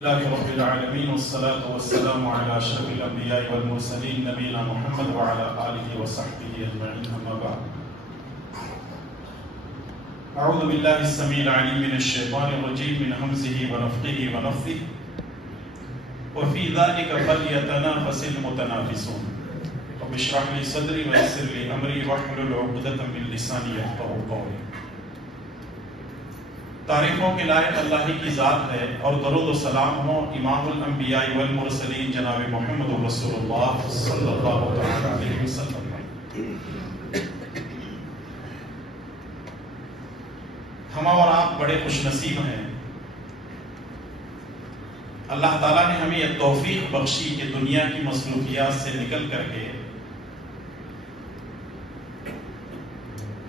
لله رب العالمين والصلاة والسلام على أشرف الأنبياء والمرسلين نبينا محمد وعلى آله وصحبه أجمعين أما بعد أعوذ بالله السميع العليم من الشيطان الرجيم من همزه ونفخه ونفثه وفي ذلك فليتنافس المتنافسون رب اشرح لي صدري ويسر لي أمري واحلل عقدة من لساني يفقهوا قولي. تعریفوں کے لائق اللہ کی ذات ہے اور درود و سلام ہو امام الانبیاء والمرسلین جناب محمد رسول اللہ صلی اللہ علیہ وسلم. ہم اور آپ بڑے خوش نصیب ہیں. اللہ تعالیٰ نے ہمیں یہ توفیق بخشی کہ دنیا کی مصروفیات سے نکل کر کے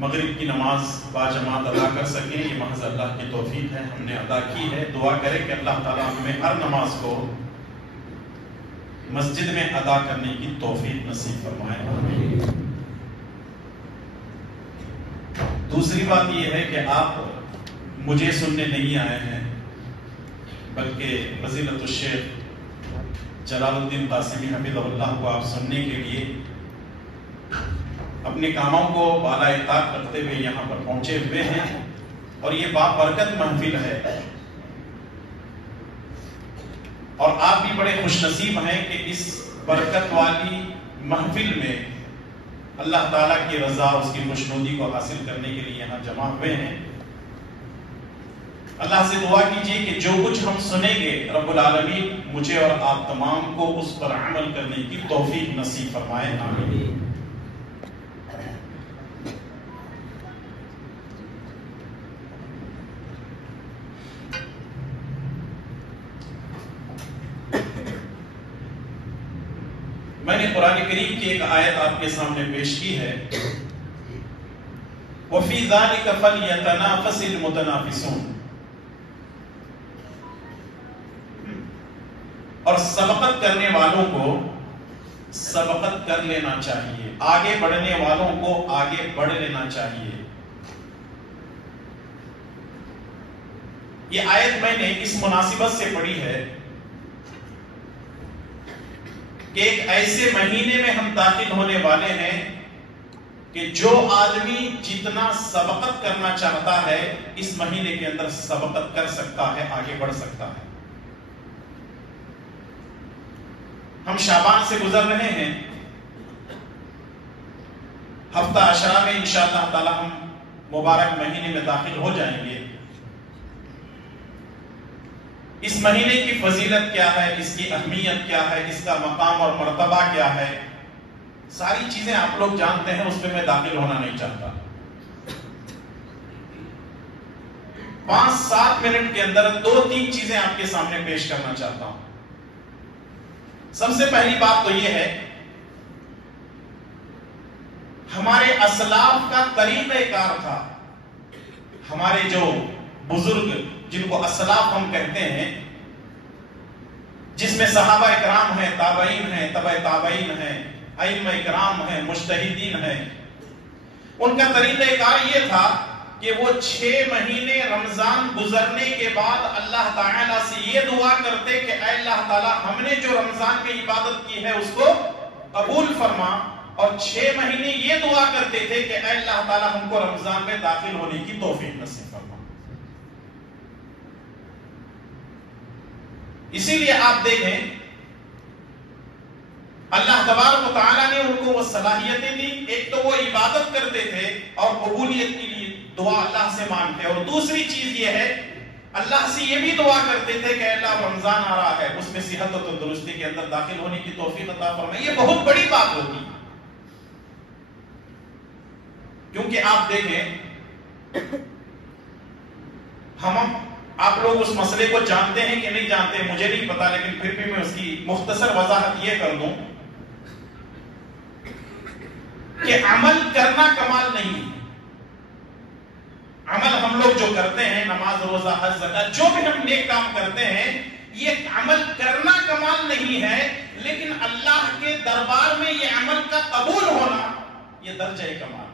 مغرب کی نماز باجماعت ادا کر سکیں. یہ محض اللہ کی توفیق ہے, ہم نے ادا کی ہے. دعا کریں کہ اللہ تعالیٰ ہمیں ہر نماز کو مسجد میں ادا کرنے کی توفیق نصیب فرمائے. دوسری بات یہ ہے کہ آپ مجھے سننے نہیں آئے ہیں بلکہ فضیلت الشیخ جلال الدین قاسمی حفظہ اللہ کو آپ سننے کے لیے اپنے کاموں کو بالا طاق رکھتے ہوئے یہاں پر پہنچے ہوئے ہیں اور یہ بابرکت محفل ہے. اور آپ بھی بڑے خوش نصیب ہیں کہ اس برکت والی محفل میں اللہ تعالیٰ کی رضا اور اس کی خوشنودی کو حاصل کرنے کے لیے یہاں جمع ہوئے ہیں. اللہ سے دعا کیجیے کہ جو کچھ ہم سنیں گے رب العالمین مجھے اور آپ تمام کو اس پر عمل کرنے کی توفیق نصیب فرمائے. آمین. میں نے قرآن کریم کی ایک آیت آپ کے سامنے پیش کی ہے. وَفِي ذَلِكَ فَلْيَتَنَافَسِ الْمُتَنَافِسُونَ. اور سبقت کرنے والوں کو سبقت کر لینا چاہیے, آگے بڑھنے والوں کو آگے بڑھ لینا چاہیے. یہ آیت میں نے اس مناسبت سے پڑھی ہے کہ ایک ایسے مہینے میں ہم داخل ہونے والے ہیں کہ جو آدمی جتنا سبقت کرنا چاہتا ہے اس مہینے کے اندر سبقت کر سکتا ہے, آگے بڑھ سکتا ہے. ہم شعبان سے گزر رہے ہیں, ہفتہ عشرہ میں انشاءاللہ تعالی ہم مبارک مہینے میں داخل ہو جائیں گے. اس مہینے کی فضیلت کیا ہے, اس کی اہمیت کیا ہے, اس کا مقام اور مرتبہ کیا ہے, ساری چیزیں آپ لوگ جانتے ہیں, اس پہ میں داخل ہونا نہیں چاہتا. 5-7 منٹ کے اندر 2-3 چیزیں آپ کے سامنے پیش کرنا چاہتا ہوں. سب سے پہلی بات تو یہ ہے ہمارے اسلاف کا طریقہ کار تھا. ہمارے جو بزرگ جن کو اسلاف ہم کہتے ہیں, جس میں صحابہ اکرام ہیں, تابعین ہیں, تبع تابعین ہیں, ائمہ اکرام ہیں, مجتہدین ہیں, ان کا طریقہ کار یہ تھا کہ وہ 6 مہینے رمضان گزرنے کے بعد اللہ تعالیٰ سے یہ دعا کرتے کہ اے اللہ تعالیٰ ہم نے جو رمضان میں عبادت کی ہے اس کو قبول فرما, اور 6 مہینے یہ دعا کرتے تھے کہ اے اللہ تعالیٰ ہم کو رمضان میں داخل ہونے کی توفیق نصیب فرما. اسی لیے آپ دیکھیں اللہ تبارک و تعالیٰ نے ان کو وہ صلاحیتیں دی. ایک تو وہ عبادت کرتے تھے اور قبولیت کے لیے دعا اللہ سے مانگتے, اور دوسری چیز یہ ہے اللہ سے یہ بھی دعا کرتے تھے کہ اللہ رمضان آ رہا ہے اس میں صحت و تندرستی کے اندر داخل ہونے کی توفیق عطا فرمائے. یہ بہت بڑی بات ہوتی, کیونکہ آپ دیکھیں آپ لوگ اس مسئلے کو جانتے ہیں کہ نہیں جانتے مجھے نہیں پتا, لیکن پھر بھی میں اس کی مختصر وضاحت یہ کر دوں کہ عمل کرنا کمال نہیں. عمل ہم لوگ جو کرتے ہیں, نماز, روزہ, حج, زکات, جو بھی ہم نیک کام کرتے ہیں, یہ عمل کرنا کمال نہیں ہے, لیکن اللہ کے دربار میں یہ عمل کا قبول ہونا یہ درجہ کمال.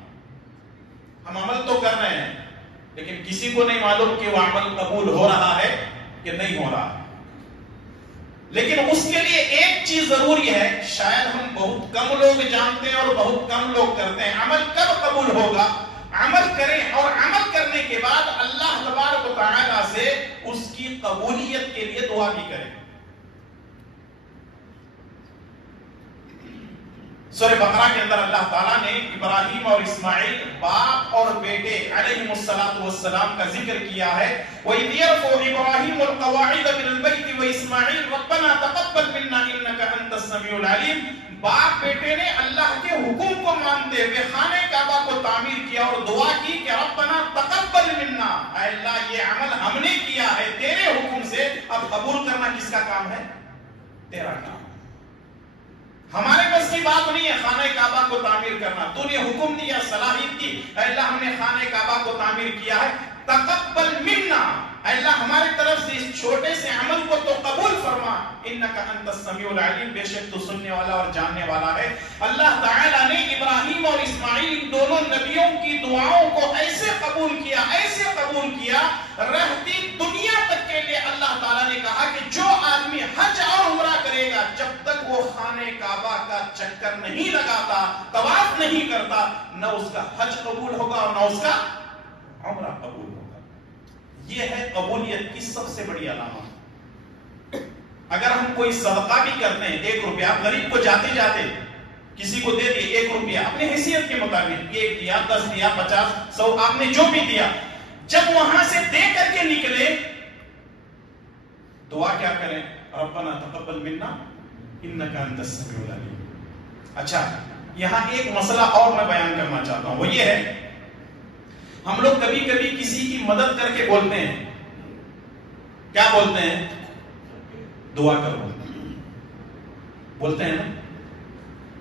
ہم عمل تو کر رہے ہیں لیکن کسی کو نہیں معلوم کہ وہ عمل قبول ہو رہا ہے کہ نہیں ہو رہا ہے. اس کے لیے ایک چیز ضروری ہے، شاید ہم بہت کم لوگ جانتے ہیں اور بہت کم لوگ کرتے ہیں۔ عمل کب قبول ہوگا؟ عمل کریں، اور عمل کرنے کے بعد اللہ تبارک و تعالی سے اس کی قبولیت کے لیے دعا بھی کریں۔ سورہ بقرہ کے اندر اللہ تعالیٰ نے ابراہیم اور اسماعیل باپ اور بیٹے علیہم السلام کا ذکر کیا ہے۔ وَإِذْ يَرْفَعُ إِبْرَاهِيمُ الْقَوَاعِدَ مِنَ الْبَيْتِ وَإِسْمَاعِيلُ رَبَّنَا تَقَبَّلْ مِنَّا إِنَّكَ أَنْتَ السَّمِيعُ الْعَلِيمُ۔ باپ بیٹے نے اللہ کے حکم کو مانتے ہوئے خانہ کعبہ کو تعمیر کیا اور دعا کی کہ ربنا تقبل منا، اے اللہ یہ عمل ہم نے کیا ہے تیرے حکم سے، اب قبول کرنا کس کا کام ہے؟ تیرا کام۔ ہمارے بس کی بات نہیں ہے خانہ کعبہ کو تعمیر کرنا، تو نے حکم دیا، صلاحیت دی، اے اللہ ہم نے خانہ کعبہ کو تعمیر کیا ہے، تقبل منا، اے اللہ ہماری طرف سے اس چھوٹے سے عمل کو تو قبول فرما، انک انت السمیع العلیم، بے شک تو سننے والا اور جاننے والا ہے۔ اللہ تعالیٰ نے ابراہیم اور اسماعیل دونوں نبیوں کی دعاؤں کو ایسے قبول کیا، ایسے قبول کیا، رہتی دنیا تک کے لیے اللہ تعالیٰ نے کہا کہ جو آدمی حج اور عمرہ کرے گا جب تک وہ خانہ کعبہ کا چکر نہیں لگاتا، طواف نہیں کرتا، نہ اس کا حج قبول ہوگا اور نہ اس کا عمرہ قبول ہوگا۔ یہ ہے قبولیت کی سب سے بڑی علامت۔ اگر ہم کوئی صدقہ بھی کرتے ہیں، 1 روپیہ غریب کو جاتے جاتے کسی کو دے دیے 1 روپیہ اپنی حیثیت کے مطابق، 1 دیا، 10 دیا، 50، 100، آپ نے جو بھی دیا، جب وہاں سے دے کر کے نکلے دعا کیا کریں؟ ربنا تقبل منا انک انت السمیع العلیم۔ اچھا، یہاں ایک مسئلہ اور میں بیان کرنا چاہتا ہوں، وہ یہ ہے ہم لوگ کبھی کبھی کسی کی مدد کر کے بولتے ہیں، کیا بولتے ہیں؟ دعا کرو، بولتے ہیں نا،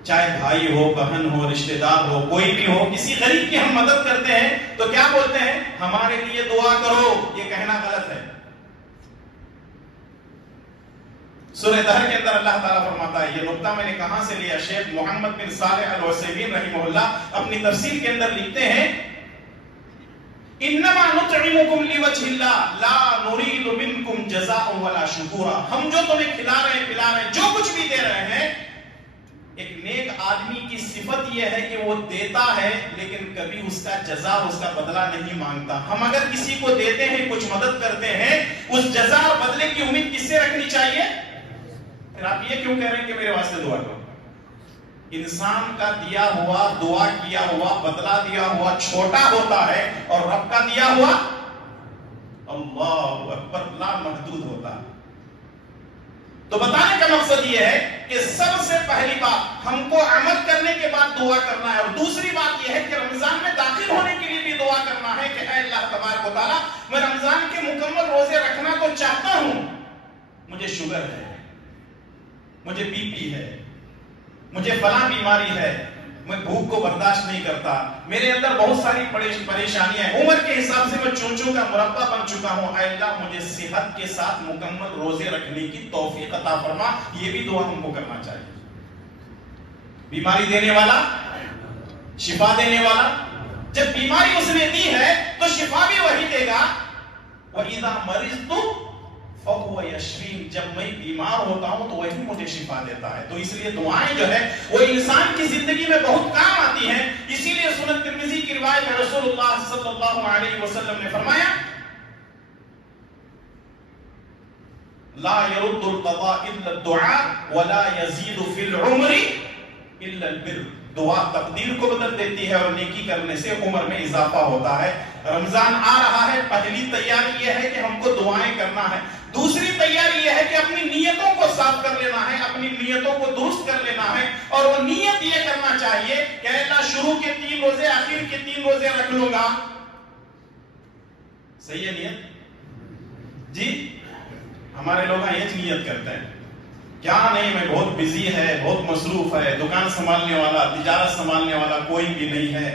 چاہے بھائی ہو، بہن ہو، رشتہ دار ہو، کوئی بھی ہو، کسی غریب کی ہم مدد کرتے ہیں تو کیا بولتے ہیں؟ ہمارے لیے دعا کرو۔ یہ کہنا غلط ہے۔ سورہ دہر کے اندر اللہ تعالیٰ فرماتا ہے، یہ نقطہ میں نے کہاں سے لیا؟ شیخ محمد بن صالح العثیمین رحمہ اللہ اپنی تفسیر کے اندر لکھتے ہیں، انما نطعمکم لوجہ اللہ لا نرید منکم جزاء ولا شکورا۔ ہم جو تمہیں کھلا رہے ہیں، پلا رہے ہیں، جو کچھ بھی دے رہے ہیں، ایک نیک آدمی کی صفت یہ ہے کہ وہ دیتا ہے لیکن کبھی اس کا جزا، اس کا بدلہ نہیں مانگتا۔ ہم اگر کسی کو دیتے ہیں، کچھ مدد کرتے ہیں، اس جزا اور بدلے کی امید کس سے رکھنی چاہیے؟ پھر آپ یہ کیوں کہہ رہے ہیں کہ میرے واسطے دعا کرو؟ انسان کا دیا ہوا، دعا کیا ہوا، بدلہ دیا ہوا چھوٹا ہوتا ہے اور رب کا دیا ہوا اللہ اکبر لا محدود ہوتا ہے۔ تو بتانے کا مقصد یہ ہے کہ سب سے پہلی بات ہم کو عمل کرنے کے بعد دعا کرنا ہے، اور دوسری بات یہ ہے کہ رمضان میں داخل ہونے کے لیے بھی دعا کرنا ہے کہ اے اللہ تبارک و تعالیٰ، میں رمضان کے مکمل روزے رکھنا تو چاہتا ہوں، مجھے شوگر ہے، مجھے بی پی ہے، مجھے فلاں بیماری ہے، میں بھوک کو برداشت نہیں کرتا، میرے اندر بہت ساری پریشانیاں ہیں، عمر کے حساب سے میں چونچوں کا مربع بن چکا ہوں، اے اللہ مجھے صحت کے ساتھ مکمل روزے رکھنے کی توفیق عطا فرما۔ یہ بھی دعا ہم کو کرنا چاہیے۔ بیماری دینے والا، شفا دینے والا، جب بیماری اس نے دی ہے تو شفا بھی وہی دے گا۔ وَإِذَا مَرِضْتُ فَهُوَ يَشْفِينِ، جب میں بیمار ہوتا ہوں تو وہی مجھے شفا دیتا ہے۔ تو اس لیے دعائیں جو ہے وہ انسان کی زندگی میں بہت کام آتی ہیں۔ اسی لیے سنن ترمذی کی روایت میں رسول اللہ صلی اللہ علیہ وسلم نے فرمایا، لا يرد القضاء الا الدعاء ولا يزيد في العمر الا البر۔ دعا تقدیر کو بدل دیتی ہے اور نیکی کرنے سے عمر میں اضافہ ہوتا ہے۔ رمضان آ رہا ہے، پہلی تیاری یہ ہے کہ ہم کو دعائیں کرنا ہے، دوسری تیاری یہ ہے کہ اپنی نیتوں کو صاف کر لینا ہے، اپنی نیتوں کو درست کر لینا ہے، اور وہ نیت یہ کرنا چاہیے کہ اللہ شروع کے 3 روزے، آخر کے 3 روزے رکھ لوں گا۔ صحیح ہے نیت؟ جی ہمارے لوگ یہ نیت کرتے ہیں، کیا نہیں میں بہت بزی ہے، بہت مصروف ہے، دکان سنبھالنے والا، تجارت سنبھالنے والا کوئی بھی نہیں ہے،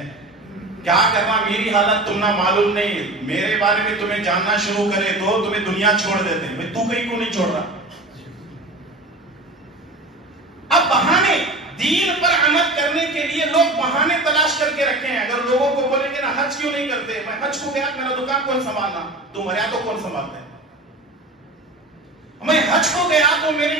کیا کرنا، میری حالت تم نہ معلوم نہیں، میرے بارے میں تمہیں جاننا شروع کرے تو تمہیں دنیا چھوڑ دیتے ہیں، تو کہیں کو نہیں چھوڑ رہا۔ اب بہانے، دین پر عمل کرنے کے لیے لوگ بہانے تلاش کر کے رکھے ہیں۔ اگر لوگوں کو بولیں گے نا حج کیوں نہیں کرتے، میں حج کو گیا، میرا دکان کون سنبھالنا، تم مریا تو کون سنبھالتے ہیں، میں حج کو گیا تو میری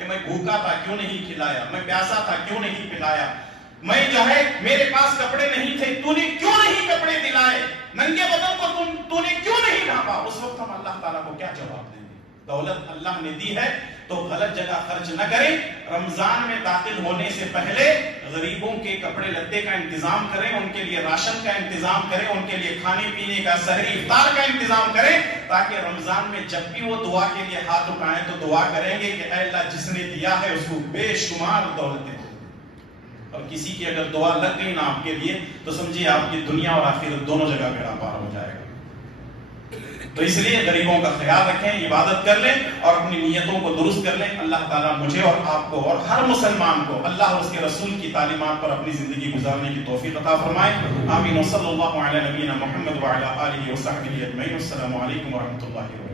کہ میں بھوکا تھا کیوں نہیں کھلایا، میں پیاسا تھا کیوں نہیں پلایا، میں جو ہے میرے پاس کپڑے نہیں تھے تو نے کیوں نہیں کپڑے دلائے، ننگے بدن کو تو نے کیوں نہیں ڈھانپا. اس وقت ہم اللہ تعالیٰ کو کیا جواب دیں گے؟ دولت اللہ نے دی ہے تو غلط جگہ خرچ نہ کریں. رمضان میں داخل ہونے سے پہلے غریبوں کے کپڑے لتے کا انتظام کریں، ان کے لیے راشن کا انتظام کریں، ان کے لیے کھانے پینے کا سحری افطار کا انتظام کریں، تاکہ رمضان میں جب بھی وہ دعا کے لیے ہاتھ اٹھائیں تو دعا کریں گے کہ اے اللہ جس نے دیا ہے اس کو بے شمار دولتیں. اور کسی کی اگر دعا لگ گئی نا آپ کے لیے تو سمجھیے آپ کی دنیا اور آخرت دونوں جگہ بیڑا پار ہو جائے گا. تو اس لیے غریبوں کا خیال رکھیں، عبادت کر لیں اور اپنی نیتوں کو درست کر لیں. اللہ تعالیٰ مجھے اور آپ کو اور ہر مسلمان کو اللہ اور اس کے رسول کی تعلیمات پر اپنی زندگی گزارنے کی توفیق عطا فرمائے. آمین. وصلی اللہ علی نبینا محمد وعلی آلہ وصحبہ اجمعین. السلام علیکم ورحمۃ اللہ وبرکاتہ.